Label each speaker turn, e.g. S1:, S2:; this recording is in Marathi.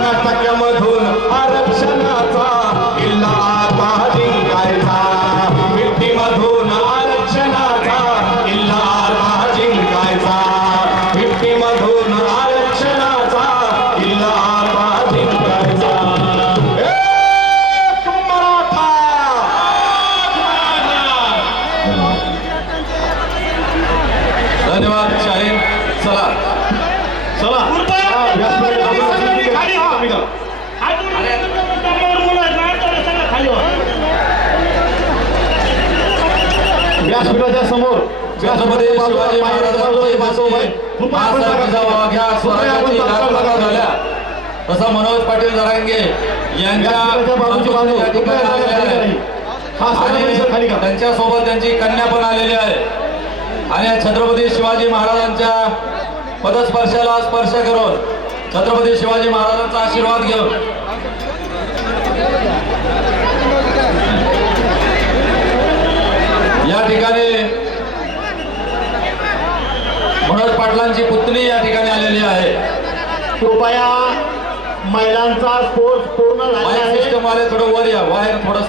S1: पन्नास टक्क्यामधून आरक्षणाचा किल्ला आता जिंकायचा फिफ्टीमधून आरक्षणाचा किल्ला आता जिंकायचा फिफ्टीमधून आरक्षणाचा किल्ला आता जिंकायचा एक मराठा!
S2: धन्यवाद शाहीन. चला.
S1: चला. व्यासपीठाच्या समोर
S2: छत्रपती शिवाजी महाराजांची बासुबाई महासाहेबांचा वाघ्या स्वराज्याची लाखो झाल्या तसा मनोज पाटील जरांगे यांच्या आणि सोबत त्यांची कन्या पण आलेली आहे. आणि छत्रपती शिवाजी महाराजांच्या पदस्पर्शाला स्पर्श करून छत्रपती शिवाजी महाराजांचा आशीर्वाद घेऊन ठिकाणी मनोज पाटलांची पुतणी या ठिकाणी आलेली आहे.
S3: कृपया महिलांचा स्पोर्ट्स पूर्ण झाला आहे.
S2: थोडं वर या बाहेर थोडं